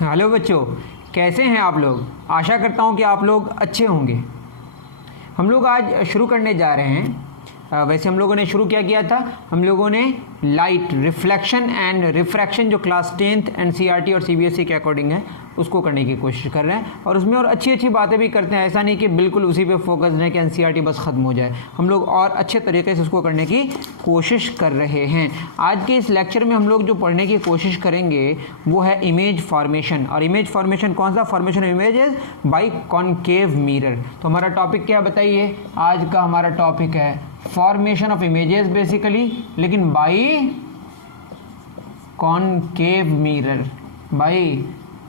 Hello बच्चों, कैसे हैं आप लोग। आशा करता हूं कि आप लोग अच्छे होंगे। हम लोग आज शुरू करने जा रहे हैं। वैसे हम लोगों ने शुरू क्या किया था, हम लोगों ने लाइट रिफ्लेक्शन एंड रिफ्रैक्शन जो क्लास 10th एनसीईआरटी और सीबीएसई के अकॉर्डिंग है उसको करने की कोशिश कर रहे हैं, और उसमें और अच्छी अच्छी बातें भी करते हैं। ऐसा नहीं कि बिल्कुल उसी पे फोकस है कि एनसीईआरटी बस ख़त्म हो जाए। हम लोग और अच्छे तरीके से उसको करने की कोशिश कर रहे हैं। आज के इस लेक्चर में हम लोग जो पढ़ने की कोशिश करेंगे वो है इमेज फॉर्मेशन। और इमेज फॉर्मेशन कौन सा formation of images bye concave mirror. तो हमारा टॉपिक क्या बताइए, आज का हमारा टॉपिक है फॉर्मेशन ऑफ इमेजेस बेसिकली, लेकिन by concave mirror. By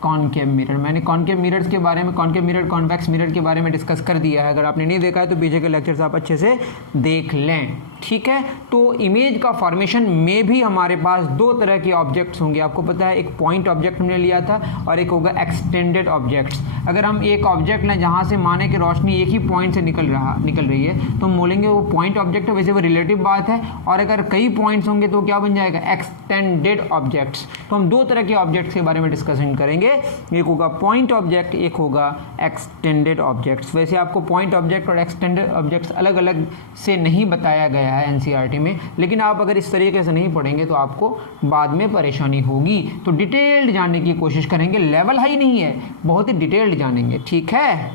concave mirror, मैंने कॉनकेव मिरर्स के बारे में, कॉनकेव मिरर कॉन्वेक्स मिरर के बारे में डिस्कस कर दिया है। अगर आपने नहीं देखा है तो पीछे के लेक्चर्स आप अच्छे से देख लें, ठीक है। तो इमेज का फॉर्मेशन में भी हमारे पास दो तरह के ऑब्जेक्ट्स होंगे। आपको पता है एक पॉइंट ऑब्जेक्ट हमने लिया था और एक होगा एक्सटेंडेड ऑब्जेक्ट्स। अगर हम एक ऑब्जेक्ट लें जहाँ से माने कि रोशनी एक ही पॉइंट से निकल रही है तो हम बोलेंगे वो पॉइंट ऑब्जेक्ट है। वैसे वो रिलेटिव बात है। और अगर कई पॉइंट्स होंगे तो क्या बन जाएगा, एक्सटेंडेड ऑब्जेक्ट्स। तो हम दो तरह के ऑब्जेक्ट्स के बारे में डिस्कशन करेंगे, एक होगा पॉइंट ऑब्जेक्ट, एक होगा एक्सटेंडेड ऑब्जेक्ट्स। वैसे आपको पॉइंट ऑब्जेक्ट और एक्सटेंडेड ऑब्जेक्ट्स अलग अलग से नहीं बताया गया है एनसीईआरटी में, लेकिन आप अगर इस तरीके से नहीं पढ़ेंगे तो आपको बाद में परेशानी होगी। तो डिटेल्ड जानने की कोशिश करेंगे, लेवल हाई नहीं है, बहुत ही डिटेल्ड जानेंगे, ठीक है।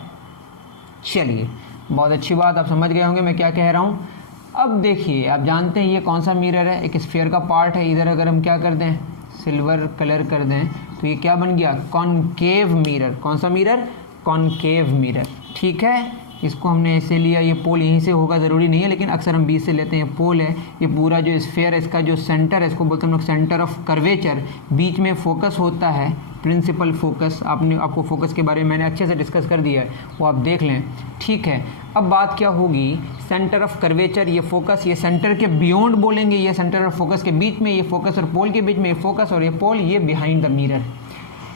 चलिए, बहुत अच्छी बात, आप समझ गए होंगे मैं क्या कह रहा हूँ। अब देखिए, आप जानते हैं ये कौन सा मिरर है, एक स्फीयर का पार्ट है। इधर अगर हम क्या कर दें, सिल्वर कलर कर दें तो ये क्या बन गया, कॉनकेव मिरर। कौन सा मिरर, कॉनकेव मिरर, ठीक है। इसको हमने ऐसे लिया, ये पोल यहीं से होगा ज़रूरी नहीं है, लेकिन अक्सर हम बीच से लेते हैं। पोल है, ये पूरा जो स्फीयर है इसका जो सेंटर है इसको बोलते हैं हम लोग सेंटर ऑफ कर्वेचर। बीच में फोकस होता है, प्रिंसिपल फोकस। आपको फोकस के बारे में मैंने अच्छे से डिस्कस कर दिया है, वो आप देख लें, ठीक है। अब बात क्या होगी, सेंटर ऑफ कर्वेचर, ये फोकस, ये सेंटर के बियॉन्ड बोलेंगे, ये सेंटर ऑफ फोकस के बीच में, ये फोकस और पोल के बीच में ये फोकस और ये पोल, ये बिहाइंड द मिरर।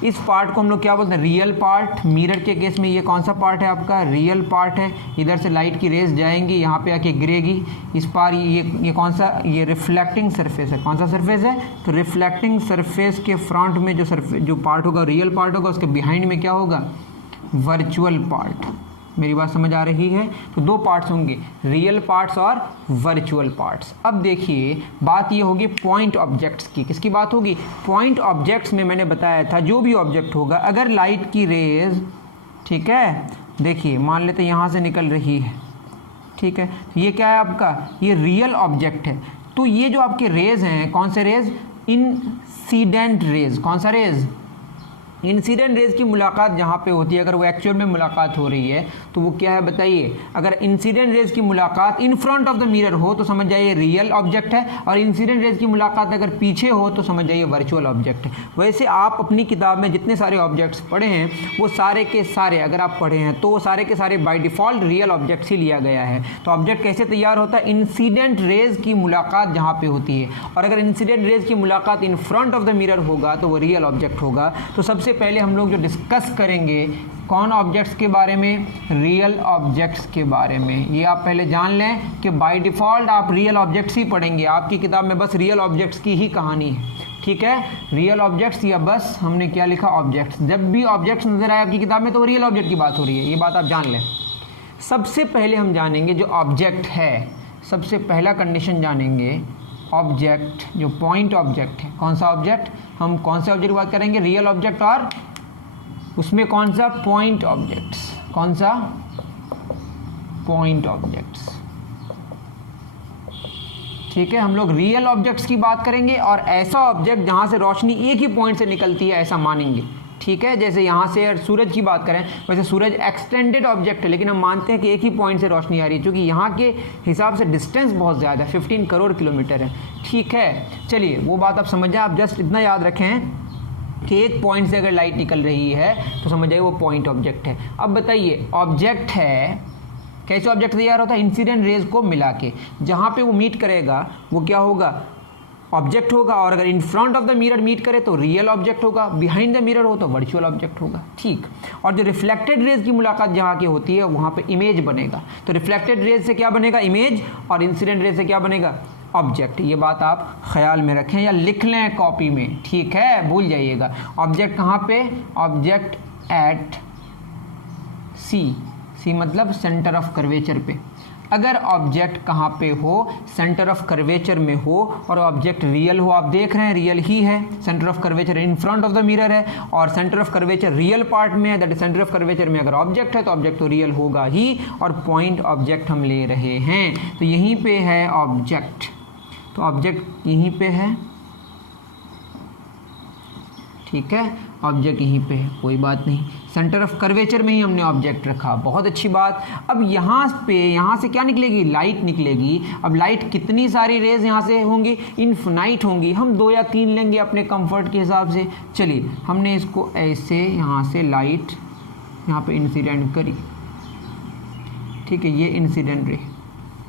इस पार्ट को हम लोग क्या बोलते हैं, रियल पार्ट। मिरर के केस में ये कौन सा पार्ट है आपका, रियल पार्ट है। इधर से लाइट की रेज जाएंगी, यहाँ पे आके गिरेगी। इस पार ये कौन सा, ये रिफ्लेक्टिंग सरफेस है। कौन सा सरफेस है, तो रिफ्लेक्टिंग सरफेस के फ्रंट में जो पार्ट होगा रियल पार्ट होगा, उसके बिहाइंड में क्या होगा, वर्चुअल पार्ट। मेरी बात समझ आ रही है। तो दो पार्ट्स होंगे, रियल पार्ट्स और वर्चुअल पार्ट्स। अब देखिए, बात ये होगी पॉइंट ऑब्जेक्ट्स की। किसकी बात होगी, पॉइंट ऑब्जेक्ट्स में मैंने बताया था जो भी ऑब्जेक्ट होगा, अगर लाइट की रेज, ठीक है, देखिए मान लेते यहाँ से निकल रही है, ठीक है, ये क्या है आपका, ये रियल ऑब्जेक्ट है। तो ये जो आपके रेज हैं, कौन से रेज, इंसिडेंट रेज। कौन सा रेज, इंसिडेंट रेज की मुलाकात जहाँ पे होती है, अगर वो एक्चुअल में मुलाकात हो रही है तो वो क्या है बताइए। अगर इंसिडेंट रेज की मुलाकात इन फ्रंट ऑफ द मिरर हो तो समझ जाइए रियल ऑब्जेक्ट है, और इंसिडेंट रेज की मुलाकात अगर पीछे हो तो समझ जाइए वर्चुअल ऑब्जेक्ट है। वैसे आप अपनी किताब में जितने सारे ऑब्जेक्ट्स पढ़े हैं वो सारे के सारे, अगर आप पढ़े हैं तो सारे के सारे बाई डिफ़ॉल्ट रियल ऑब्जेक्ट्स ही लिया गया है। तो ऑब्जेक्ट कैसे तैयार होता है, इंसिडेंट रेज की मुलाकात जहाँ पर होती है, और अगर इंसिडेंट रेज की मुलाकात इन फ्रंट ऑफ द मिरर होगा तो वो रियल ऑब्जेक्ट होगा। तो सबसे पहले हम लोग जो डिस्कस करेंगे कौन ऑब्जेक्ट्स के बारे में, रियल ऑब्जेक्ट्स के बारे में। ये आप पहले जान लें कि बाय डिफ़ॉल्ट आप रियल ऑब्जेक्ट्स ही पढ़ेंगे। आपकी किताब में बस रियल ऑब्जेक्ट्स की ही कहानी है, ठीक है। रियल ऑब्जेक्ट्स या बस हमने क्या लिखा, ऑब्जेक्ट्स। जब भी ऑब्जेक्ट्स नजर आए आपकी किताब में तो रियल ऑब्जेक्ट की बात हो रही है, ये बात आप जान लें। सबसे पहले हम जानेंगे जो ऑब्जेक्ट है, सबसे पहला कंडीशन जानेंगे ऑब्जेक्ट, जो पॉइंट ऑब्जेक्ट है। कौन सा ऑब्जेक्ट, हम कौन से ऑब्जेक्ट की बात करेंगे, रियल ऑब्जेक्ट, और उसमें कौन सा, पॉइंट ऑब्जेक्ट्स। कौन सा, पॉइंट ऑब्जेक्ट्स, ठीक है। हम लोग रियल ऑब्जेक्ट्स की बात करेंगे और ऐसा ऑब्जेक्ट जहां से रोशनी एक ही पॉइंट से निकलती है ऐसा मानेंगे, ठीक है। जैसे यहाँ से सूरज की बात करें, वैसे सूरज एक्सटेंडेड ऑब्जेक्ट है, लेकिन हम मानते हैं कि एक ही पॉइंट से रोशनी आ रही है, क्योंकि यहाँ के हिसाब से डिस्टेंस बहुत ज़्यादा है, 15 करोड़ किलोमीटर है, ठीक है। चलिए वो बात आप समझ जाए, आप जस्ट इतना याद रखें कि एक पॉइंट से अगर लाइट निकल रही है तो समझ जाइए वो पॉइंट ऑब्जेक्ट है। अब बताइए, ऑब्जेक्ट है, कैसे ऑब्जेक्ट तैयार होता है, इंसिडेंट रेज को मिला के, जहाँ पे वो मीट करेगा वो क्या होगा, ऑब्जेक्ट होगा। और अगर in front of the mirror meet करे तो रियल ऑब्जेक्ट होगा, बिहाइंड द मिरर हो तो वर्चुअल ऑब्जेक्ट होगा, ठीक। और जो रिफ्लेक्टेड रेज की मुलाकात जहाँ की होती है वहाँ पे इमेज बनेगा। तो रिफ्लेक्टेड रेज से क्या बनेगा, इमेज, और इंसिडेंट रेज से क्या बनेगा, ऑब्जेक्ट। ये बात आप ख्याल में रखें या लिख लें कॉपी में, ठीक है, भूल जाइएगा। ऑब्जेक्ट कहाँ पे? ऑब्जेक्ट एट सी, सी मतलब सेंटर ऑफ कर्वेचर पे। अगर ऑब्जेक्ट कहाँ पे हो? सेंटर ऑफ कर्वेचर में हो और ऑब्जेक्ट रियल हो, आप देख रहे हैं रियल ही है, centre of curvature in front of the mirror है और centre of curvature real part में है, that is centre of curvature में अगर ऑब्जेक्ट है तो ऑब्जेक्ट तो रियल होगा ही, और पॉइंट ऑब्जेक्ट हम ले रहे हैं तो यहीं पे है ऑब्जेक्ट, तो ऑब्जेक्ट यहीं पे है, ठीक है, ऑब्जेक्ट यहीं पे है, कोई बात नहीं, सेंटर ऑफ कर्वेचर में ही हमने ऑब्जेक्ट रखा, बहुत अच्छी बात। अब यहाँ पे, यहाँ से क्या निकलेगी? लाइट निकलेगी। अब लाइट कितनी सारी रेज यहाँ से होंगी? इनफिनाइट होंगी। हम 2 या 3 लेंगे अपने कंफर्ट के हिसाब से। चलिए हमने इसको ऐसे यहाँ से लाइट यहाँ पे इंसिडेंट करी, ठीक है, ये इंसिडेंट रे,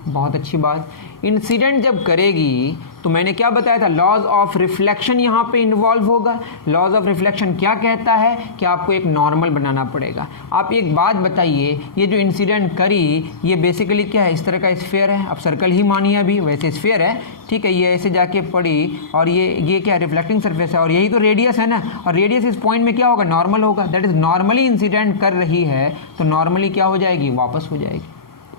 बहुत अच्छी बात। इंसिडेंट जब करेगी तो मैंने क्या बताया था? लॉज ऑफ रिफ्लेक्शन यहाँ पे इन्वॉल्व होगा। लॉज ऑफ रिफ्लेक्शन क्या कहता है कि आपको एक नॉर्मल बनाना पड़ेगा। आप एक बात बताइए, ये जो इंसिडेंट करी ये बेसिकली क्या है? इस तरह का स्फीयर है, अब सर्कल ही मानिए, अभी वैसे स्फीयर है, ठीक है, ये ऐसे जाके पड़ी और ये क्या है? रिफ्लेक्टिंग सरफेस है और यही तो रेडियस है ना, और रेडियस इस पॉइंट में क्या होगा? नॉर्मल होगा, दैट इज नॉर्मली इंसिडेंट कर रही है तो नॉर्मली क्या हो जाएगी? वापस हो जाएगी।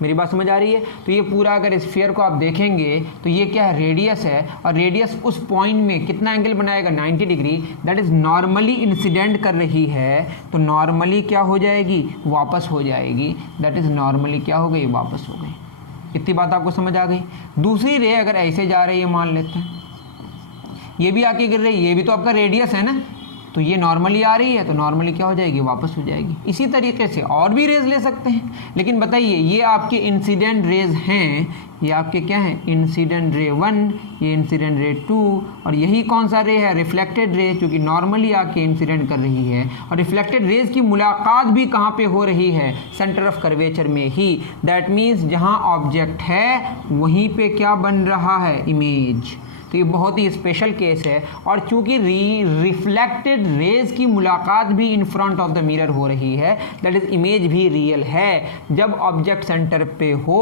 मेरी बात समझ आ रही है? तो ये पूरा अगर स्फीयर को आप देखेंगे तो ये क्या है? रेडियस है, और रेडियस उस पॉइंट में कितना एंगल बनाएगा? 90 degree, that is normally incident कर रही है तो नॉर्मली क्या हो जाएगी? वापस हो जाएगी, दैट इज नॉर्मली क्या हो गई? वापस हो गई। इतनी बात आपको समझ आ गई। दूसरी रे अगर ऐसे जा रही है, मान लेते हैं ये भी आके गिर रही है, ये भी तो आपका रेडियस है ना, तो ये नॉर्मली आ रही है तो नॉर्मली क्या हो जाएगी? वापस हो जाएगी। इसी तरीके से और भी रेज ले सकते हैं, लेकिन बताइए ये आपके इंसिडेंट रेज हैं, ये आपके क्या हैं? इंसिडेंट रे 1, ये इंसिडेंट रे 2, और यही कौन सा रे है? रिफ्लेक्टेड रे, क्योंकि नॉर्मली आके इंसिडेंट कर रही है। और रिफ्लेक्टेड रेज की मुलाकात भी कहाँ पे हो रही है? सेंटर ऑफ कर्वेचर में ही। दैट मीन्स जहाँ ऑब्जेक्ट है वहीं पे क्या बन रहा है? इमेज। तो ये बहुत ही स्पेशल केस है, और चूंकि रिफ्लेक्टेड रेज की मुलाकात भी इन फ्रंट ऑफ द मिरर हो रही है, दैट इज इमेज भी रियल है। जब ऑब्जेक्ट सेंटर पे हो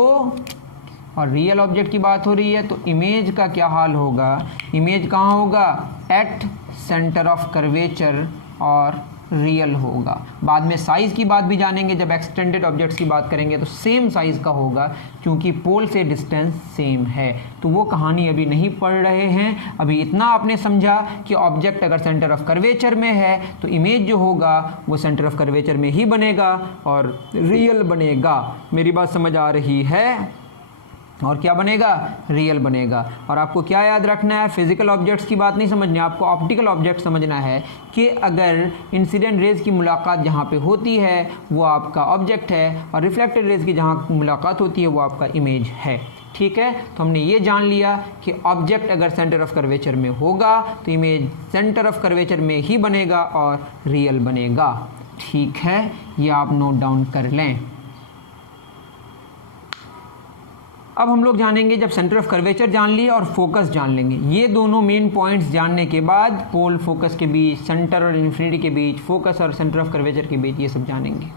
और रियल ऑब्जेक्ट की बात हो रही है तो इमेज का क्या हाल होगा? इमेज कहाँ होगा? एट सेंटर ऑफ कर्वेचर और रियल होगा। बाद में साइज़ की बात भी जानेंगे, जब एक्सटेंडेड ऑब्जेक्ट्स की बात करेंगे तो सेम साइज़ का होगा क्योंकि पोल से डिस्टेंस सेम है। तो वो कहानी अभी नहीं पढ़ रहे हैं, अभी इतना आपने समझा कि ऑब्जेक्ट अगर सेंटर ऑफ कर्वेचर में है तो इमेज जो होगा वो सेंटर ऑफ कर्वेचर में ही बनेगा और रियल बनेगा। मेरी बात समझ आ रही है? और क्या बनेगा? रियल बनेगा। और आपको क्या याद रखना है? फिजिकल ऑब्जेक्ट्स की बात नहीं समझनी, आपको ऑप्टिकल ऑब्जेक्ट समझना है कि अगर इंसिडेंट रेज की मुलाकात जहाँ पे होती है वो आपका ऑब्जेक्ट है, और रिफ्लेक्टेड रेज की जहाँ मुलाकात होती है वो आपका इमेज है। ठीक है, तो हमने ये जान लिया कि ऑब्जेक्ट अगर सेंटर ऑफ कर्वेचर में होगा तो इमेज सेंटर ऑफ कर्वेचर में ही बनेगा और रियल बनेगा। ठीक है, ये आप नोट डाउन कर लें। अब हम लोग जानेंगे, जब सेंटर ऑफ कर्वेचर जान लिए और फोकस जान लेंगे, ये दोनों मेन पॉइंट्स जानने के बाद पोल फोकस के बीच, सेंटर और इन्फिनिटी के बीच, फोकस और सेंटर ऑफ कर्वेचर के बीच, ये सब जानेंगे।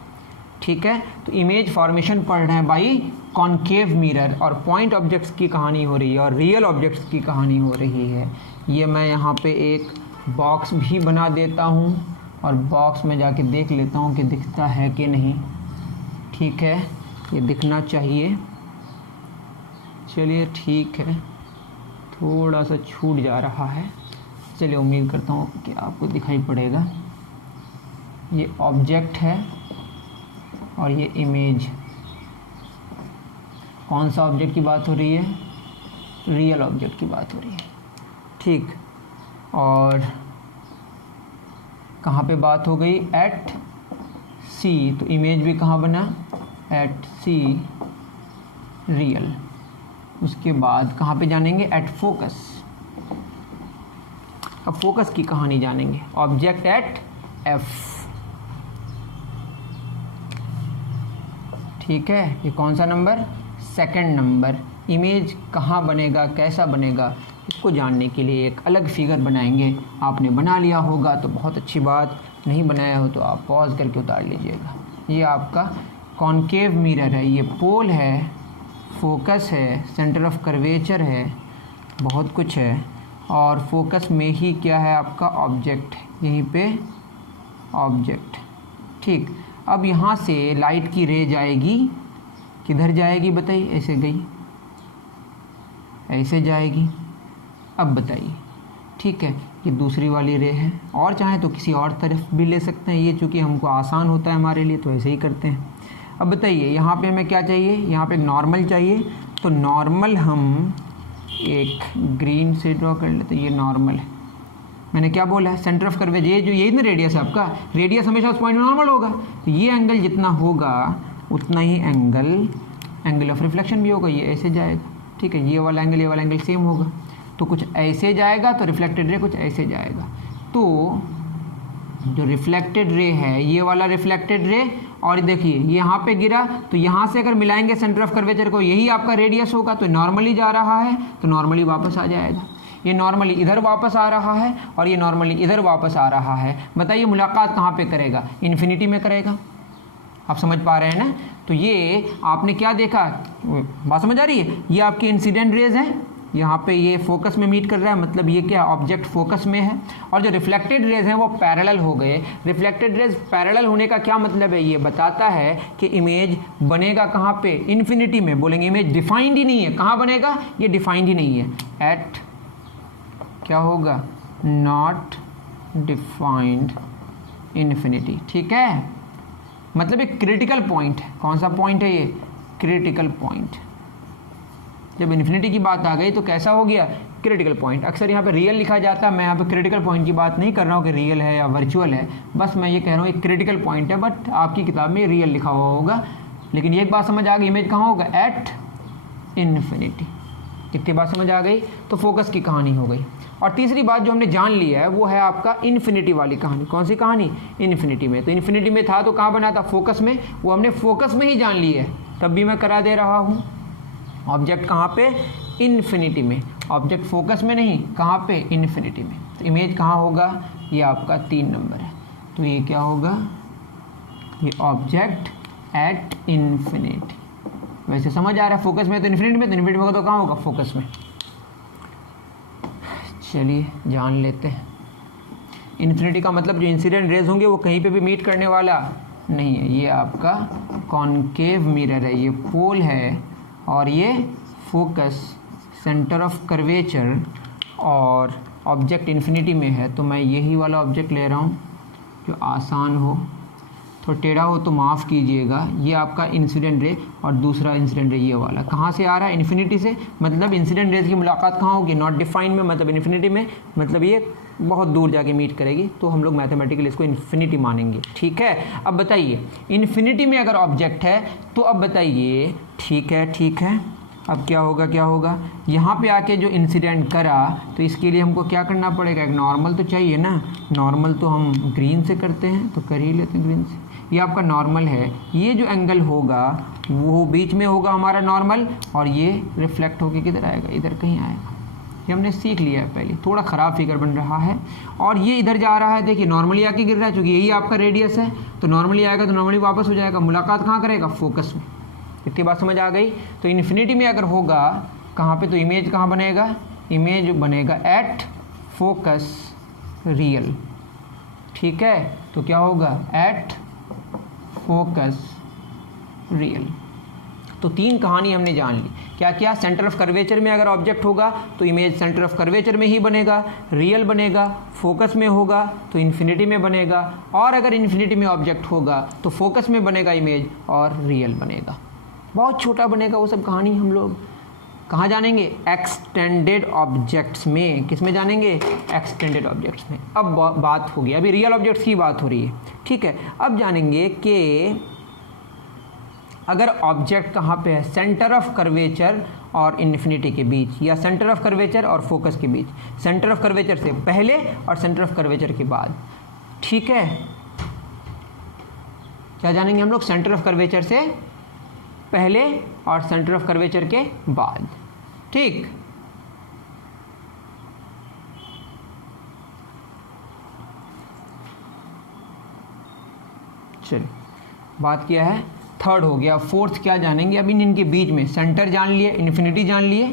ठीक है, तो इमेज फॉर्मेशन पढ़ रहे हैं बाई कॉनकेव मिरर, और पॉइंट ऑब्जेक्ट्स की कहानी हो रही है और रियल ऑब्जेक्ट्स की कहानी हो रही है। ये मैं यहाँ पे एक बॉक्स भी बना देता हूँ और बॉक्स में जाके देख लेता हूँ कि दिखता है कि नहीं। ठीक है, ये दिखना चाहिए। चलिए ठीक है, थोड़ा सा छूट जा रहा है, चलिए उम्मीद करता हूँ कि आपको दिखाई पड़ेगा। ये ऑब्जेक्ट है और ये इमेज। कौन सा ऑब्जेक्ट की बात हो रही है? रियल ऑब्जेक्ट की बात हो रही है। ठीक, और कहाँ पे बात हो गई? एट सी, तो इमेज भी कहाँ बना? एट सी रियल। उसके बाद कहाँ पे जानेंगे? At focus. अब फोकस की कहानी जानेंगे, ऑब्जेक्ट एट एफ। ठीक है, ये कौन सा नंबर? Second number. इमेज कहाँ बनेगा, कैसा बनेगा, इसको जानने के लिए एक अलग फिगर बनाएंगे। आपने बना लिया होगा तो बहुत अच्छी बात, नहीं बनाया हो तो आप पॉज करके उतार लीजिएगा। ये आपका कॉनकेव मिरर है, ये पोल है, फोकस है, सेंटर ऑफ कर्वेचर है, बहुत कुछ है, और फोकस में ही क्या है आपका ऑब्जेक्ट, यहीं पे ऑब्जेक्ट। ठीक, अब यहाँ से लाइट की रे जाएगी, किधर जाएगी बताइए, ऐसे गई, ऐसे जाएगी। अब बताइए, ठीक है, ये दूसरी वाली रे है, और चाहे तो किसी और तरफ भी ले सकते हैं, ये चूँकि हमको आसान होता है हमारे लिए तो ऐसे ही करते हैं। अब बताइए यहाँ पे हमें क्या चाहिए, यहाँ पे एक नॉर्मल चाहिए, तो नॉर्मल हम एक ग्रीन से ड्रॉ कर लेते हैं। ये नॉर्मल है, मैंने क्या बोला है, सेंटर ऑफ कर्वेचर, ये जो यही ना रेडियस है आपका, रेडियस हमेशा उस पॉइंट में नॉर्मल होगा, तो ये एंगल जितना होगा उतना ही एंगल ऑफ रिफ्लेक्शन भी होगा, ये ऐसे जाएगा। ठीक है, ये वाला एंगल सेम होगा, तो कुछ ऐसे जाएगा, तो रिफ्लेक्टेड रे कुछ ऐसे जाएगा। तो जो रिफ्लेक्टेड रे है, ये वाला रिफ्लेक्टेड रे, और देखिए यहाँ पे गिरा, तो यहाँ से अगर मिलाएंगे सेंटर ऑफ कर्वेचर को, यही आपका रेडियस होगा, तो नॉर्मली जा रहा है तो नॉर्मली वापस आ जाएगा। ये नॉर्मली इधर वापस आ रहा है और ये नॉर्मली इधर वापस आ रहा है। बताइए मुलाकात कहाँ पे करेगा, इन्फिनिटी में करेगा। आप समझ पा रहे हैं ना। तो ये आपने क्या देखा, बात समझ आ रही है, ये आपके इंसिडेंट रेज हैं, यहाँ पे ये फोकस में मीट कर रहा है, मतलब ये क्या ऑब्जेक्ट फोकस में है, और जो रिफ्लेक्टेड रेज हैं वो पैरेलल हो गए। रिफ्लेक्टेड रेज पैरेलल होने का क्या मतलब है, ये बताता है कि इमेज बनेगा कहाँ पे, इन्फिनिटी में। बोलेंगे इमेज डिफाइंड ही नहीं है, कहाँ बनेगा, ये डिफाइंड ही नहीं है, एट क्या होगा, नॉट डिफाइंड इन्फिनिटी। ठीक है, मतलब एक क्रिटिकल पॉइंट है। कौन सा पॉइंट है ये, क्रिटिकल पॉइंट। जब इन्फिनिटी की बात आ गई तो कैसा हो गया, क्रिटिकल पॉइंट। अक्सर यहाँ पे रियल लिखा जाता है, मैं यहाँ पे क्रिटिकल पॉइंट की बात नहीं कर रहा हूँ कि रियल है या वर्चुअल है, बस मैं ये कह रहा हूँ एक क्रिटिकल पॉइंट है, बट आपकी किताब में रियल लिखा हुआ होगा। लेकिन एक बात समझ आ गई, इमेज कहाँ होगा, एट इन्फिनिटी। इतनी बात समझ आ गई, तो फोकस की कहानी हो गई। और तीसरी बात जो हमने जान लिया है वो है आपका इन्फिनिटी वाली कहानी। कौन सी कहानी, इन्फिनिटी में। तो इन्फिनिटी में था तो कहाँ बना था, फोकस में, वो हमने फोकस में ही जान ली है, तब भी मैं करा दे रहा हूँ। ऑब्जेक्ट कहाँ पे, इन्फिनिटी में, ऑब्जेक्ट फोकस में नहीं, कहाँ पे, इन्फिनिटी में। तो इमेज कहाँ होगा, ये आपका 3 नंबर है, तो ये क्या होगा, ये ऑब्जेक्ट एट इन्फिनिटी। वैसे समझ आ रहा है, फोकस में तो इन्फिनिटी में, तो इन्फिनिटी में होगा तो कहाँ होगा, फोकस में। चलिए जान लेते हैं। इन्फिनिटी का मतलब जो इंसिडेंट रेज होंगे वो कहीं पे भी मीट करने वाला नहीं है। ये आपका कॉनकेव मिरर है, ये पोल है, और ये फोकस, सेंटर ऑफ कर्वेचर, और ऑब्जेक्ट इन्फिनिटी में है। तो मैं यही वाला ऑब्जेक्ट ले रहा हूँ जो आसान हो, तो टेढ़ा हो तो माफ़ कीजिएगा। ये आपका इंसिडेंट रे, और दूसरा इंसिडेंट रे ये वाला कहाँ से आ रहा है, इन्फिनिटी से। मतलब इंसिडेंट रेज की मुलाकात कहाँ होगी, नॉट डिफाइंड में, मतलब इन्फिनिटी में, मतलब ये बहुत दूर जाके मीट करेगी, तो हम लोग मैथमेटिकली इसको इन्फिनिटी मानेंगे। ठीक है, अब बताइए इन्फिनिटी में अगर ऑब्जेक्ट है तो अब बताइए, ठीक है, अब क्या होगा, यहाँ पे आके जो इंसिडेंट करा, तो इसके लिए हमको क्या करना पड़ेगा, एक नॉर्मल तो चाहिए ना। नॉर्मल तो हम ग्रीन से करते हैं, तो कर ही लेते हैं ग्रीन से। ये आपका नॉर्मल है, ये जो एंगल होगा वो बीच में होगा हमारा नॉर्मल, और ये रिफ्लेक्ट होके किधर आएगा, इधर कहीं आएगा। ये हमने सीख लिया है पहले, थोड़ा ख़राब फिगर बन रहा है। और ये इधर जा रहा है, देखिए नॉर्मली आके गिर रहा है, क्योंकि यही आपका रेडियस है, तो नॉर्मली आएगा तो नॉर्मली वापस हो जाएगा। मुलाकात कहाँ करेगा, फोकस में। इतनी बात समझ आ गई। तो इन्फिनिटी में अगर होगा कहाँ पे, तो इमेज कहाँ बनेगा, इमेज बनेगा एट फोकस रियल। ठीक है, तो क्या होगा, एट फोकस रियल। तो 3 कहानी हमने जान ली। क्या क्या, सेंटर ऑफ कर्वेचर में अगर ऑब्जेक्ट होगा तो इमेज सेंटर ऑफ कर्वेचर में ही बनेगा, रियल बनेगा, फोकस में होगा तो इन्फिनिटी में बनेगा, और अगर इन्फिनिटी में ऑब्जेक्ट होगा तो फोकस में बनेगा इमेज और रियल बनेगा। बहुत छोटा बनेगा वो सब कहानी। हम लोग कहाँ जानेंगे, एक्सटेंडेड ऑब्जेक्ट्स में। किस में जानेंगे, एक्सटेंडेड ऑब्जेक्ट्स में। अब बात होगी, अभी रियल ऑब्जेक्ट्स की बात हो रही है। ठीक है, अब जानेंगे कि अगर ऑब्जेक्ट कहाँ पे है, सेंटर ऑफ कर्वेचर और इन्फिनिटी के बीच, या सेंटर ऑफ कर्वेचर और फोकस के बीच, सेंटर ऑफ कर्वेचर से पहले और सेंटर ऑफ कर्वेचर के बाद। ठीक है, क्या जानेंगे हम लोग, सेंटर ऑफ कर्वेचर से पहले और सेंटर ऑफ कर्वेचर के बाद। ठीक, चलिए बात किया है, थर्ड हो गया। फोर्थ क्या जानेंगे, अभी इनके बीच में सेंटर जान लिए, इन्फिनिटी जान लिए,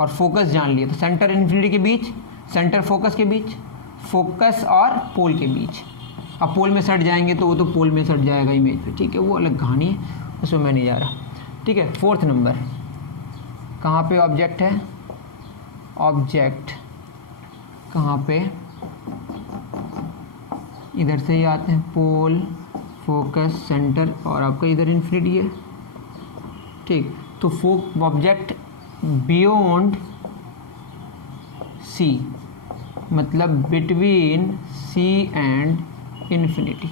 और फोकस जान लिए, तो सेंटर इन्फिनिटी के बीच, सेंटर फोकस के बीच, फोकस और पोल के बीच। अब पोल में सट जाएंगे तो वो तो पोल में सट जाएगा इमेज पे, ठीक है, वो अलग कहानी है, उसमें मैं नहीं जा रहा। ठीक है, 4th नंबर कहाँ पे ऑब्जेक्ट है, ऑब्जेक्ट कहाँ पे, इधर से ही आते हैं, पोल, फोकस, सेंटर और आपका इधर इन्फिनिटी है। ठीक, तो ऑब्जेक्ट बियॉन्ड सी, मतलब बिटवीन सी एंड इन्फिनिटी।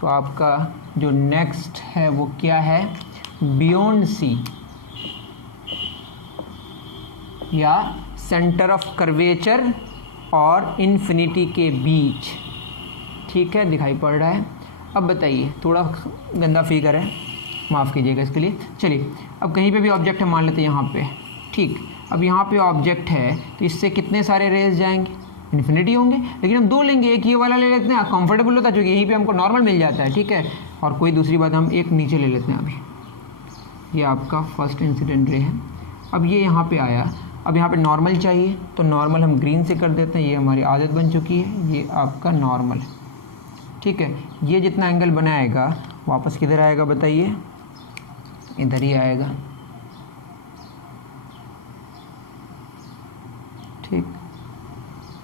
तो आपका जो नेक्स्ट है वो क्या है, बियॉन्ड सी या सेंटर ऑफ कर्वेचर और इन्फिनिटी के बीच। ठीक है, दिखाई पड़ रहा है। अब बताइए, थोड़ा गंदा फिगर है, माफ़ कीजिएगा इसके लिए। चलिए, अब कहीं पे भी ऑब्जेक्ट है, मान लेते हैं यहाँ पे। ठीक, अब यहाँ पे ऑब्जेक्ट है तो इससे कितने सारे रेज जाएंगे, इन्फिनिटी होंगे, लेकिन हम 2 लेंगे, एक ये वाला ले लेते हैं, कंफर्टेबल होता है क्योंकि यहीं पे हमको नॉर्मल मिल जाता है। ठीक है, और कोई दूसरी बात, हम एक नीचे ले लेते हैं। अभी ये आपका फर्स्ट इंसिडेंट रे है। अब ये यहाँ पे आया, अब यहाँ पे नॉर्मल चाहिए तो नॉर्मल हम ग्रीन से कर देते हैं, ये हमारी आदत बन चुकी है, ये आपका नॉर्मल है। ठीक है, ये जितना एंगल बनाएगा वापस किधर आएगा बताइए, इधर ही आएगा। ठीक,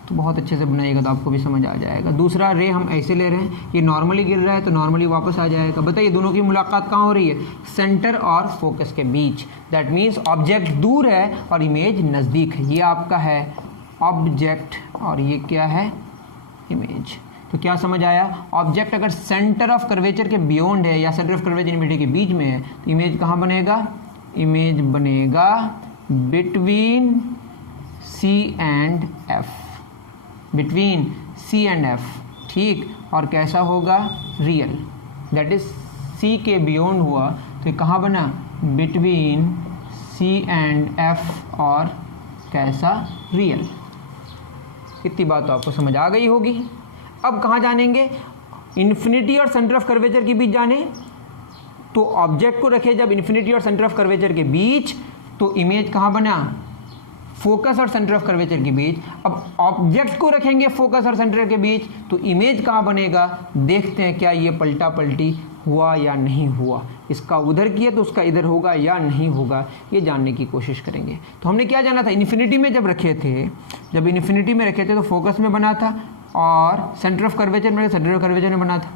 तो बहुत अच्छे से बनाइएगा तो आपको भी समझ आ जाएगा। दूसरा रे हम ऐसे ले रहे हैं, ये नॉर्मली गिर रहा है तो नॉर्मली वापस आ जाएगा। बताइए दोनों की मुलाकात कहाँ हो रही है, सेंटर और फोकस के बीच। दैट मीन्स ऑब्जेक्ट दूर है और इमेज नज़दीक है। ये आपका है ऑब्जेक्ट और ये क्या है, इमेज। तो क्या समझ आया, ऑब्जेक्ट अगर सेंटर ऑफ कर्वेचर के बियॉन्ड है या सेंटर ऑफ कर्वेचर इन्फिनिटी के बीच में है तो इमेज कहाँ बनेगा, इमेज बनेगा between C and F, between C and F. ठीक, और कैसा होगा, रियल। दैट इज सी के बियॉन्ड हुआ तो ये कहाँ बना, बिटवीन सी एंड एफ, और कैसा, रियल। इतनी बात तो आपको समझ आ गई होगी। अब कहाँ जानेंगे, इन्फिनिटी और सेंटर ऑफ कर्वेचर के बीच जाने। तो ऑब्जेक्ट को रखे जब इन्फिनिटी और सेंटर ऑफ कर्वेचर के बीच तो इमेज कहाँ बना, फोकस और सेंटर ऑफ कर्वेचर के बीच। अब ऑब्जेक्ट को रखेंगे फोकस और सेंटर के बीच तो इमेज कहाँ बनेगा, देखते हैं क्या ये पलटा पलटी हुआ या नहीं हुआ, इसका उधर किया तो उसका इधर होगा या नहीं होगा, ये जानने की कोशिश करेंगे। तो हमने क्या जाना था, इन्फिनिटी में जब रखे थे, जब इन्फिनिटी में रखे थे तो फोकस में बना था और सेंटर ऑफ कर्वेचर में, सेंटर ऑफ कर्वेचर में बना था।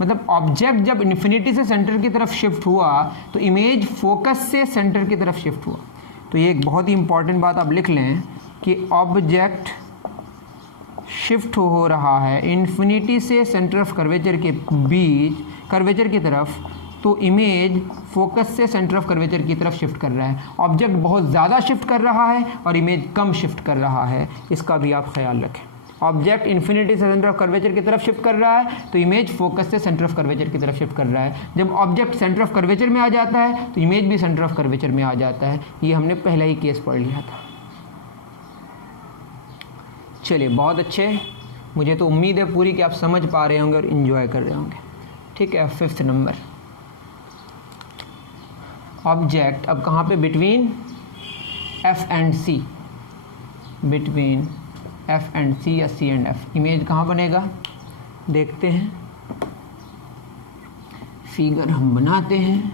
मतलब ऑब्जेक्ट जब इन्फिनिटी से सेंटर की तरफ शिफ्ट हुआ तो इमेज फोकस से सेंटर की तरफ शिफ्ट हुआ। तो ये एक बहुत ही इंपॉर्टेंट बात आप लिख लें कि ऑब्जेक्ट शिफ्ट हो रहा है इन्फिनिटी से सेंटर ऑफ कर्वेचर के बीच, कर्वेचर की तरफ, तो इमेज फोकस से सेंटर ऑफ कर्वेचर की तरफ शिफ्ट कर रहा है। ऑब्जेक्ट बहुत ज़्यादा शिफ्ट कर रहा है और इमेज कम शिफ्ट कर रहा है, इसका भी आप ख्याल रखें। ऑब्जेक्ट इन्फिनिटी से सेंटर ऑफ कर्वेचर की तरफ शिफ्ट कर रहा है तो इमेज फोकस से सेंटर ऑफ कर्वेचर की तरफ शिफ्ट कर रहा है। जब ऑब्जेक्ट सेंटर ऑफ कर्वेचर में आ जाता है तो इमेज भी सेंटर ऑफ कर्वेचर में आ जाता है। ये हमने पहला ही केस पढ़ लिया था। चलिए, बहुत अच्छे, मुझे तो उम्मीद है पूरी कि आप समझ पा रहे होंगे और इन्जॉय कर रहे होंगे। ठीक है, 5th नंबर, ऑब्जेक्ट अब कहाँ पे, between F and C, between F and C या सी एंड एफ। इमेज कहाँ बनेगा, देखते हैं, फिगर हम बनाते हैं।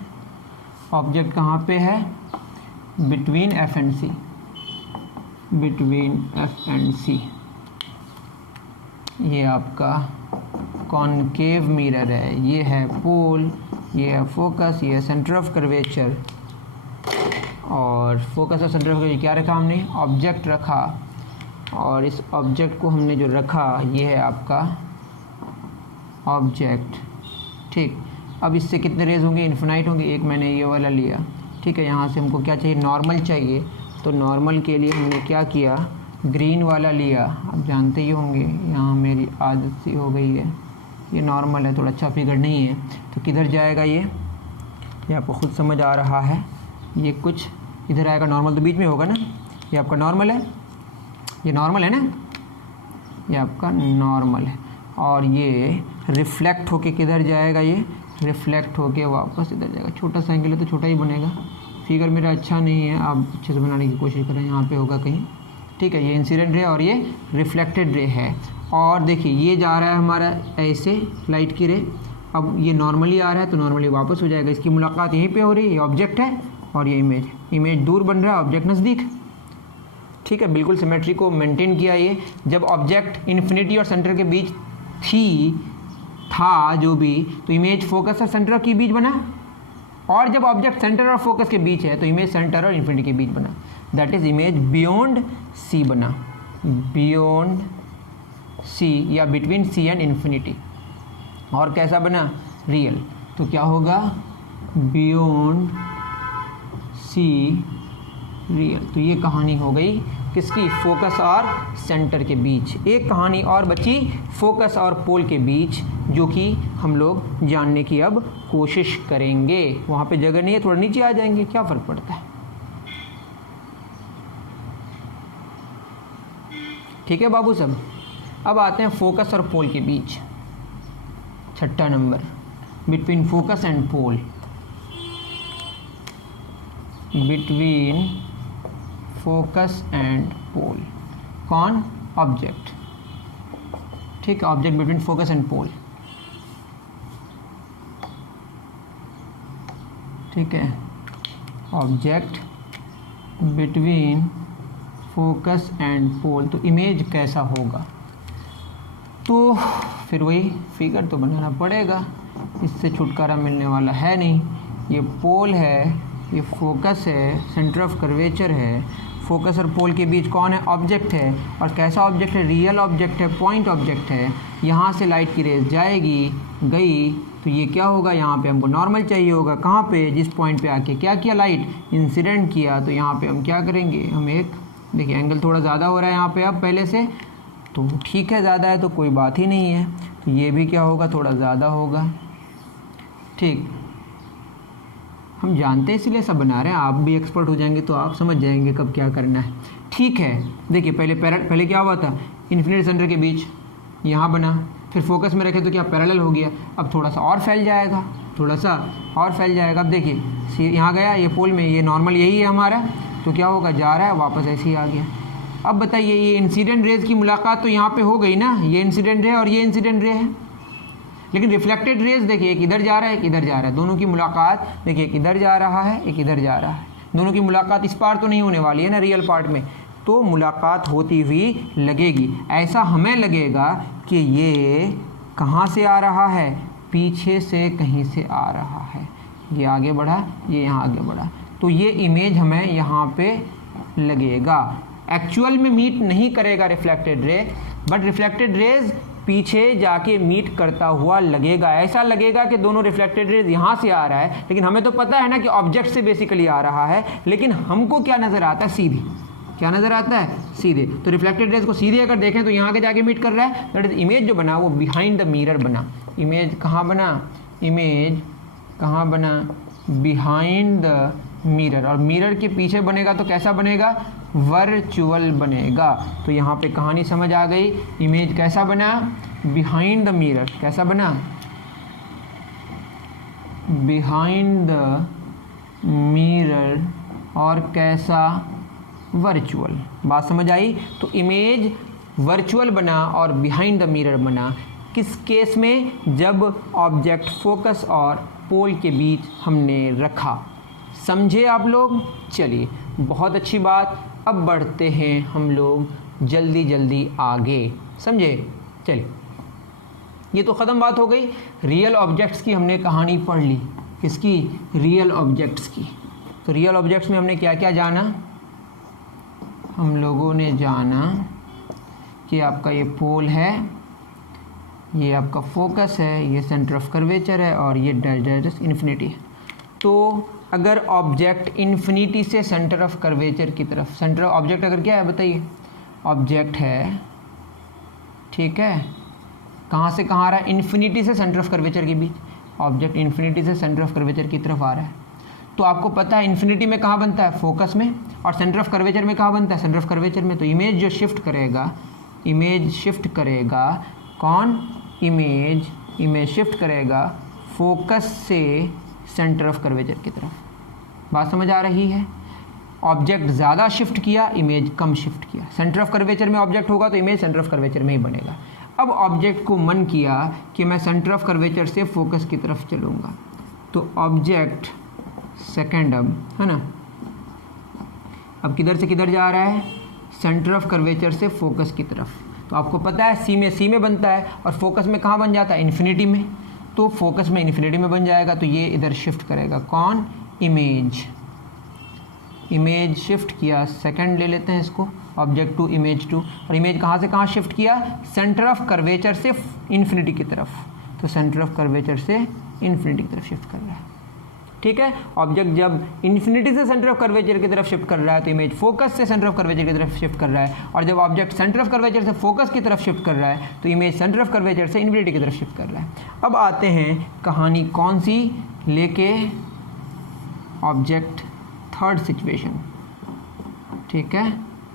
ऑब्जेक्ट कहाँ पे है, between F and C, between F and C. ये आपका कॉनकेव मिरर है, ये है पोल, ये है फोकस, ये है सेंटर ऑफ कर्वेचर। और फोकस और सेंटर ऑफ कर्वेचर क्या रखा हमने, ऑब्जेक्ट रखा, और इस ऑब्जेक्ट को हमने जो रखा ये है आपका ऑब्जेक्ट। ठीक, अब इससे कितने रेज होंगे, इन्फिनाइट होंगे। एक मैंने ये वाला लिया। ठीक है, यहाँ से हमको क्या चाहिए, नॉर्मल चाहिए, तो नॉर्मल के लिए हमने क्या किया, ग्रीन वाला लिया। आप जानते ही होंगे, यहाँ मेरी आदत सी हो गई है, ये नॉर्मल है, थोड़ा अच्छा फिगर नहीं है, तो किधर जाएगा ये आपको खुद समझ आ रहा है। ये कुछ इधर आएगा, नॉर्मल तो बीच में होगा ना, ये आपका नॉर्मल है, ये नॉर्मल है ना, ये आपका नॉर्मल है। और ये रिफ्लेक्ट होके किधर जाएगा, ये रिफ्लेक्ट होके वापस इधर जाएगा। छोटा सा एंगल है तो छोटा ही बनेगा, फिगर मेरा अच्छा नहीं है, आप अच्छे से बनाने की कोशिश करें, यहाँ पे होगा कहीं, ठीक है। ये इंसिडेंट रे और ये रिफ्लेक्टेड रे है। और देखिए ये जा रहा है हमारा ऐसे लाइट की रे, अब ये नॉर्मली आ रहा है तो नॉर्मली वापस हो जाएगा। इसकी मुलाकात यहीं पे हो रही है, ये ऑब्जेक्ट है और ये इमेज दूर बन रहा है, ऑब्जेक्ट नज़दीक, ठीक है। बिल्कुल सिमेट्री को मेंटेन किया ये। जब ऑब्जेक्ट इन्फिनिटी और सेंटर के बीच था जो भी, तो इमेज फोकस और सेंटर के बीच बना, और जब ऑब्जेक्ट सेंटर और फोकस के बीच है तो इमेज सेंटर और इन्फिनिटी के बीच बना, that is image beyond C बना, बियॉन्ड सी या बिटवीन सी एंड इन्फिनिटी। और कैसा बना? रियल। तो क्या होगा? Beyond C real. तो ये कहानी हो गई किसकी? फोकस और सेंटर के बीच। एक कहानी और बची फोकस और पोल के बीच, जो कि हम लोग जानने की अब कोशिश करेंगे। वहाँ पे जगह नहीं है, थोड़ा नीचे आ जाएंगे, क्या फ़र्क पड़ता है, ठीक है बाबू सब। अब आते हैं फोकस और पोल के बीच, छठा number, between focus and pole, between focus and pole. कौन? ऑब्जेक्ट, ठीक है, object between focus and pole, ठीक है, object between focus and pole. तो इमेज कैसा होगा? तो फिर वही फिगर तो बनाना पड़ेगा, इससे छुटकारा मिलने वाला है नहीं। ये पोल है, ये फोकस है, सेंटर ऑफ कर्वेचर है, फोकस और पोल के बीच कौन है? ऑब्जेक्ट है। और कैसा ऑब्जेक्ट है? रियल ऑब्जेक्ट है, पॉइंट ऑब्जेक्ट है। यहाँ से लाइट की रेज जाएगी, गई, तो ये क्या होगा? यहाँ पे हमको नॉर्मल चाहिए होगा। कहाँ पे? जिस पॉइंट पे आके क्या किया? लाइट इंसिडेंट किया। तो यहाँ पे हम क्या करेंगे? हम एक, देखिए एंगल थोड़ा ज़्यादा हो रहा है यहाँ पे अब पहले से, तो ठीक है, ज़्यादा है तो कोई बात ही नहीं है। तो ये भी क्या होगा? थोड़ा ज़्यादा होगा, ठीक। हम जानते हैं इसीलिए सब बना रहे हैं, आप भी एक्सपर्ट हो जाएंगे तो आप समझ जाएंगे कब क्या करना है, ठीक है। देखिए पहले क्या हुआ था? इन्फिनिटी सेंटर के बीच यहाँ बना, फिर फोकस में रखे तो क्या? पैरेलल हो गया। अब थोड़ा सा और फैल जाएगा, थोड़ा सा और फैल जाएगा। अब देखिए यहाँ गया, ये पोल में, ये नॉर्मल यही है हमारा, तो क्या होगा? जा रहा है वापस ऐसे ही आ गया। अब बताइए, ये इंसिडेंट रेज की मुलाकात तो यहाँ पे हो गई ना, ये इंसिडेंट रे और ये इंसिडेंट रे है, लेकिन रिफ्लेक्टेड रेज देखिए एक इधर जा रहा है, एक इधर जा रहा है, दोनों की मुलाकात देखिए एक इधर जा रहा है, एक इधर जा रहा है, दोनों की मुलाकात इस पार तो नहीं होने वाली है ना रियल पार्ट में, तो मुलाकात होती हुई लगेगी। ऐसा हमें लगेगा कि ये कहाँ से आ रहा है? पीछे से कहीं से आ रहा है। ये आगे बढ़ा, ये यहाँ आगे बढ़ा, तो ये इमेज हमें यहाँ पे लगेगा। एक्चुअल में मीट नहीं करेगा reflected ray, but reflected raise पीछे जाके मीट करता हुआ लगेगा। ऐसा लगेगा कि दोनों रिफ्लेक्टेड रेज यहाँ से आ रहा है, लेकिन हमें तो पता है ना कि ऑब्जेक्ट से बेसिकली आ रहा है, लेकिन हमको क्या नज़र आता है? सीधे। क्या नज़र आता है? सीधे। तो रिफ्लेक्टेड रेज को सीधे अगर देखें तो यहाँ के जाके मीट कर रहा है, दैट इज इमेज जो बना वो बिहाइंड द मिरर बना। इमेज कहाँ बना? इमेज कहाँ बना? Behind the mirror. और मिरर के पीछे बनेगा तो कैसा बनेगा? वर्चुअल बनेगा। तो यहाँ पे कहानी समझ आ गई। इमेज कैसा बना? Behind the mirror. कैसा बना? Behind the mirror. और कैसा? वर्चुअल। बात समझ आई? तो इमेज वर्चुअल बना और बिहाइंड द मिरर बना। किस केस में? जब ऑब्जेक्ट फोकस और पोल के बीच हमने रखा। समझे आप लोग? चलिए, बहुत अच्छी बात। अब बढ़ते हैं हम लोग जल्दी जल्दी आगे। समझे? चलिए, ये तो ख़त्म बात हो गई। रियल ऑब्जेक्ट्स की हमने कहानी पढ़ ली। किसकी? रियल ऑब्जेक्ट्स की। तो रियल ऑब्जेक्ट्स में हमने क्या क्या जाना? हम लोगों ने जाना कि आपका ये पोल है, ये आपका फोकस है, ये सेंटर ऑफ कर्वेचर है और ये डायरेक्ट इन्फिनिटी है। तो अगर ऑब्जेक्ट इन्फिनिटी से सेंटर ऑफ कर्वेचर की तरफ, सेंटर ऑब्जेक्ट अगर क्या है बताइए? ऑब्जेक्ट है, ठीक है, कहाँ से कहाँ आ रहा है? इन्फिनिटी से सेंटर ऑफ कर्वेचर के बीच। ऑब्जेक्ट इन्फिनिटी से सेंटर ऑफ कर्वेचर की तरफ आ रहा है, तो आपको पता है इन्फिनिटी में कहाँ बनता है? फोकस में। और सेंटर ऑफ कर्वेचर में कहाँ बनता है? सेंटर ऑफ कर्वेचर में। तो इमेज जो शिफ्ट करेगा, इमेज शिफ्ट करेगा कौन? इमेज शिफ्ट करेगा फोकस से सेंटर ऑफ कर्वेचर की तरफ। बात समझ आ रही है? ऑब्जेक्ट ज़्यादा शिफ्ट किया, इमेज कम शिफ्ट किया। सेंटर ऑफ कर्वेचर में ऑब्जेक्ट होगा तो इमेज सेंटर ऑफ कर्वेचर में ही बनेगा। अब ऑब्जेक्ट को मन किया कि मैं सेंटर ऑफ कर्वेचर से फोकस की तरफ चलूँगा, तो ऑब्जेक्ट सेकेंड अब है ना, अब किधर से किधर जा रहा है? सेंटर ऑफ कर्वेचर से फोकस की तरफ। तो आपको पता है सी में बनता है और फोकस में कहाँ बन जाता है? इन्फिनिटी में। तो फोकस में इन्फिनिटी में बन जाएगा, तो ये इधर शिफ्ट करेगा। कौन? इमेज। इमेज शिफ्ट किया, सेकंड ले लेते हैं इसको, ऑब्जेक्ट टू इमेज टू। और इमेज कहाँ से कहाँ शिफ्ट किया? सेंटर ऑफ कर्वेचर से इन्फिनिटी की तरफ। तो सेंटर ऑफ कर्वेचर से इन्फिनिटी की तरफ शिफ्ट कर रहा है। ठीक है, ऑब्जेक्ट जब इन्फिनिटी से सेंटर ऑफ कर्वेचर की तरफ शिफ्ट कर रहा है तो इमेज फोकस से सेंटर ऑफ कर्वेचर की तरफ शिफ्ट कर रहा है, और जब ऑब्जेक्ट सेंटर ऑफ कर्वेचर से फोकस की तरफ शिफ्ट कर रहा है तो इमेज सेंटर ऑफ कर्वेचर से इन्फिनिटी की तरफ शिफ्ट कर रहा है। अब आते हैं कहानी कौन सी लेके? Object third situation. ठीक है,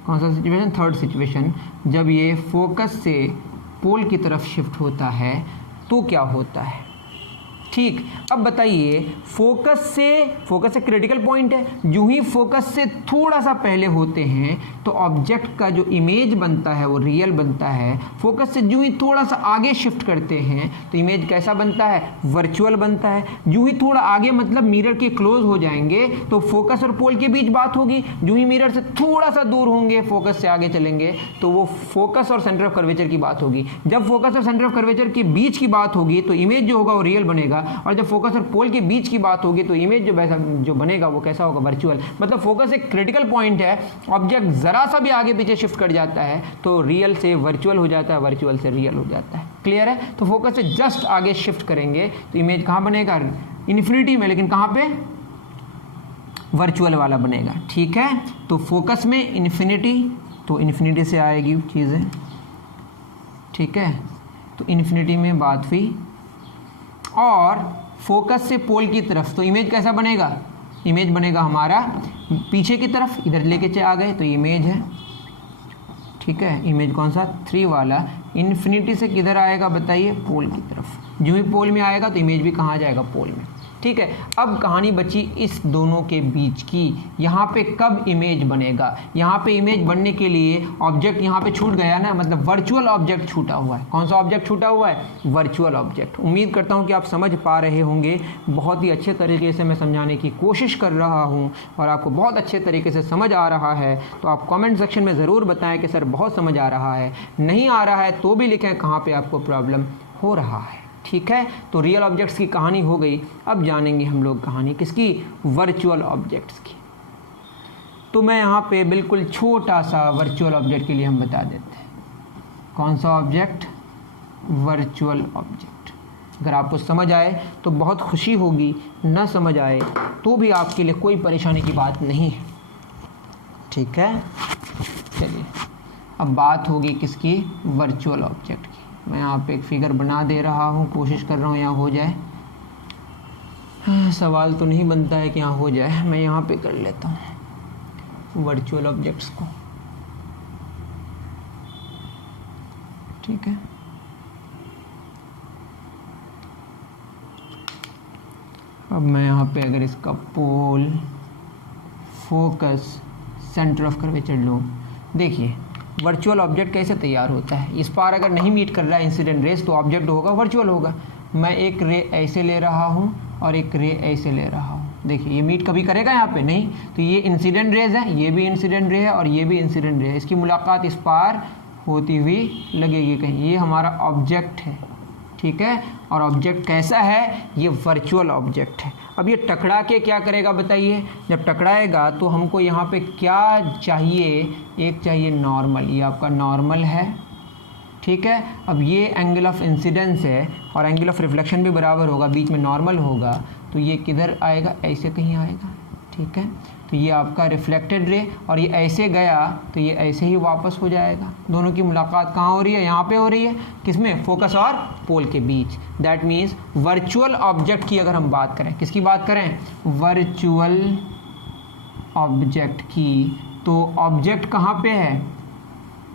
कौन सा सिचुएशन? Third situation. जब ये फोकस से पोल की तरफ शिफ्ट होता है तो क्या होता है? ठीक, अब बताइए, फोकस से क्रिटिकल पॉइंट है। जो ही फोकस से थोड़ा सा पहले होते हैं तो ऑब्जेक्ट का जो इमेज बनता है वो रियल बनता है। फोकस से जो ही थोड़ा सा आगे शिफ्ट करते हैं तो इमेज कैसा बनता है? वर्चुअल बनता है। जो ही थोड़ा आगे मतलब मिरर के क्लोज हो जाएंगे तो फोकस और पोल के बीच बात होगी। जो ही मिरर से थोड़ा सा दूर होंगे, फोकस से आगे चलेंगे तो वो फोकस और सेंटर ऑफ कर्वेचर की बात होगी। जब फोकस और सेंटर ऑफ कर्वेचर के बीच की बात होगी तो इमेज जो होगा वो रियल बनेगा, और जब फोकस और पोल के बीच की बात होगी तो इमेज जो बनेगा वो कैसा होगा? वर्चुअल। मतलब फोकस एक क्रिटिकल पॉइंट है, ऑब्जेक्ट जरा सा भी आगे पीछे शिफ्ट कर जाता है तो रियल से वर्चुअल हो जाता है, वर्चुअल से रियल हो जाता है। क्लियर है? तो फोकस से जस्ट आगे शिफ्ट करेंगे तो इमेज कहाँ बनेगा? इन्फिनिटी में, लेकिन कहाँ पे? वर्चुअल वाला बनेगा। ठीक है, तो फोकस में इन्फिनिटी, तो इन्फिनिटी से आएगी चीज़ें। ठीक है, तो इन्फिनिटी में बात हुई, और फोकस से पोल की तरफ तो इमेज कैसा बनेगा? इमेज बनेगा हमारा पीछे की तरफ, इधर लेके आ गए तो इमेज है। ठीक है, इमेज कौन सा? 3 वाला। इन्फिनिटी से किधर आएगा बताइए? पोल की तरफ। जो ही पोल में आएगा तो इमेज भी कहाँ जाएगा? पोल में। ठीक है, अब कहानी बची इस दोनों के बीच की। यहाँ पे कब इमेज बनेगा? यहाँ पे इमेज बनने के लिए ऑब्जेक्ट यहाँ पे छूट गया ना, मतलब वर्चुअल ऑब्जेक्ट छूटा हुआ है। कौन सा ऑब्जेक्ट छूटा हुआ है? Virtual object. उम्मीद करता हूँ कि आप समझ पा रहे होंगे। बहुत ही अच्छे तरीके से मैं समझाने की कोशिश कर रहा हूँ और आपको बहुत अच्छे तरीके से समझ आ रहा है। तो आप कॉमेंट सेक्शन में ज़रूर बताएँ कि सर बहुत समझ आ रहा है। नहीं आ रहा है तो भी लिखें कहाँ पर आपको प्रॉब्लम हो रहा है। ठीक है, तो रियल ऑब्जेक्ट्स की कहानी हो गई। अब जानेंगे हम लोग कहानी किसकी? वर्चुअल ऑब्जेक्ट्स की। तो मैं यहाँ पे बिल्कुल छोटा सा वर्चुअल ऑब्जेक्ट के लिए हम बता देते हैं। कौन सा ऑब्जेक्ट? Virtual object. अगर आपको समझ आए तो बहुत खुशी होगी, ना समझ आए तो भी आपके लिए कोई परेशानी की बात नहीं है। ठीक है, चलिए अब बात होगी किसकी? वर्चुअल ऑब्जेक्ट की। मैं यहाँ पे एक फिगर बना दे रहा हूँ, कोशिश कर रहा हूँ यहाँ हो जाए। सवाल तो नहीं बनता है कि यहाँ हो जाए, मैं यहाँ पे कर लेता हूँ वर्चुअल ऑब्जेक्ट्स को। ठीक है, अब मैं यहाँ पे अगर इसका पोल, फोकस, सेंटर ऑफ कर्वेचर लूँ, देखिए वर्चुअल ऑब्जेक्ट कैसे तैयार होता है। इस पार अगर नहीं मीट कर रहा है इंसिडेंट रेस तो ऑब्जेक्ट होगा वर्चुअल होगा। मैं एक रे ऐसे ले रहा हूँ और एक रे ऐसे ले रहा हूँ, देखिए ये मीट कभी करेगा यहाँ पे? नहीं। तो ये इंसिडेंट रेज है, ये भी इंसिडेंट रे है और ये भी इंसिडेंट रे है। इसकी मुलाकात इस पार होती हुई लगेगी कहीं। ये हमारा ऑब्जेक्ट है। ठीक है, और ऑब्जेक्ट कैसा है? ये वर्चुअल ऑब्जेक्ट है। अब ये टकरा के क्या करेगा बताइए? जब टकराएगा तो हमको यहाँ पे क्या चाहिए? एक चाहिए नॉर्मल, ये आपका नॉर्मल है। ठीक है, अब ये एंगल ऑफ इंसिडेंस है और एंगल ऑफ रिफ्लेक्शन भी बराबर होगा, बीच में नॉर्मल होगा, तो ये किधर आएगा? ऐसे कहीं आएगा। ठीक है, तो ये आपका रिफ्लेक्टेड रे, और ये ऐसे गया तो ये ऐसे ही वापस हो जाएगा। दोनों की मुलाकात कहाँ हो रही है? यहाँ पे हो रही है। किसमें? फोकस और पोल के बीच। दैट मीन्स वर्चुअल ऑब्जेक्ट की अगर हम बात करें, किसकी बात करें? वर्चुअल ऑब्जेक्ट की। तो ऑब्जेक्ट कहाँ पे है?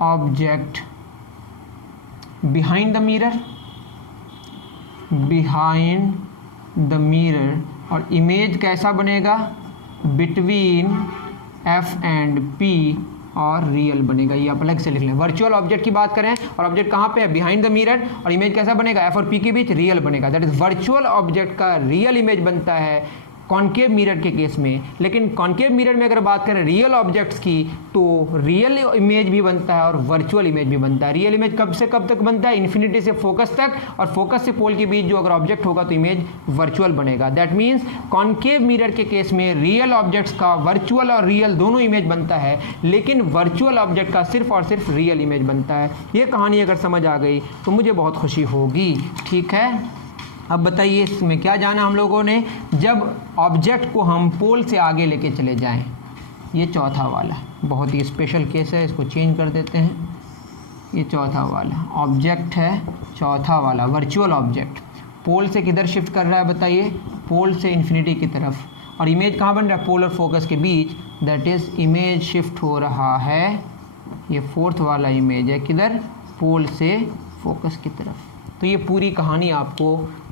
Object behind the mirror, behind the mirror, और इमेज कैसा बनेगा? बिटवीन एफ एंड पी और रियल बनेगा। ये आप अलग से लिख लें। वर्चुअल ऑब्जेक्ट की बात करें और ऑब्जेक्ट कहाँ पे है, बिहाइंड द मिरर, और इमेज कैसा बनेगा, एफ और पी के बीच रियल बनेगा। दैट इज वर्चुअल ऑब्जेक्ट का रियल इमेज बनता है कॉनकेव मिरर के केस में। लेकिन कॉनकेव मिरर में अगर बात करें रियल ऑब्जेक्ट्स की तो रियल इमेज भी बनता है और वर्चुअल इमेज भी बनता है। रियल इमेज कब से कब तक बनता है, इन्फिनिटी से फोकस तक, और फोकस से पोल के बीच जो अगर ऑब्जेक्ट होगा तो इमेज वर्चुअल बनेगा। दैट मीन्स कॉनकेव मिरर के केस में रियल ऑब्जेक्ट्स का वर्चुअल और रियल दोनों इमेज बनता है, लेकिन वर्चुअल ऑब्जेक्ट का सिर्फ और सिर्फ रियल इमेज बनता है। ये कहानी अगर समझ आ गई तो मुझे बहुत खुशी होगी। ठीक है, अब बताइए इसमें क्या जाना हम लोगों ने, जब ऑब्जेक्ट को हम पोल से आगे लेके चले जाएं। ये चौथा वाला बहुत ही स्पेशल केस है, इसको चेंज कर देते हैं। ये चौथा वाला ऑब्जेक्ट है, चौथा वाला वर्चुअल ऑब्जेक्ट पोल से किधर शिफ्ट कर रहा है बताइए, पोल से इन्फिनिटी की तरफ, और इमेज कहाँ बन रहा है, पोल और फोकस के बीच। दैट इज़ इमेज शिफ्ट हो रहा है, ये फोर्थ वाला इमेज है किधर, पोल से फोकस की तरफ। तो ये पूरी कहानी आपको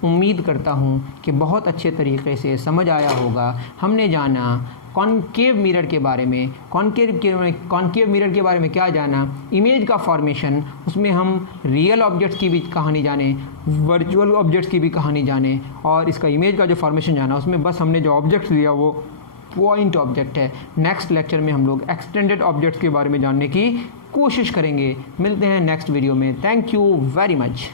उम्मीद करता हूँ कि बहुत अच्छे तरीके से समझ आया होगा। हमने जाना कॉनकेव मिरर के बारे में, कॉनकेव मिरर के बारे में क्या जाना, इमेज का फॉर्मेशन, उसमें हम रियल ऑब्जेक्ट्स की भी कहानी जाने, वर्चुअल ऑब्जेक्ट्स की भी कहानी जाने, और इसका इमेज का जो फॉर्मेशन जाना, उसमें बस हमने जो ऑब्जेक्ट्स लिया वो पॉइंट ऑब्जेक्ट है। नेक्स्ट लेक्चर में हम लोग एक्सटेंडेड ऑब्जेक्ट्स के बारे में जानने की कोशिश करेंगे। मिलते हैं नेक्स्ट वीडियो में। Thank you very much.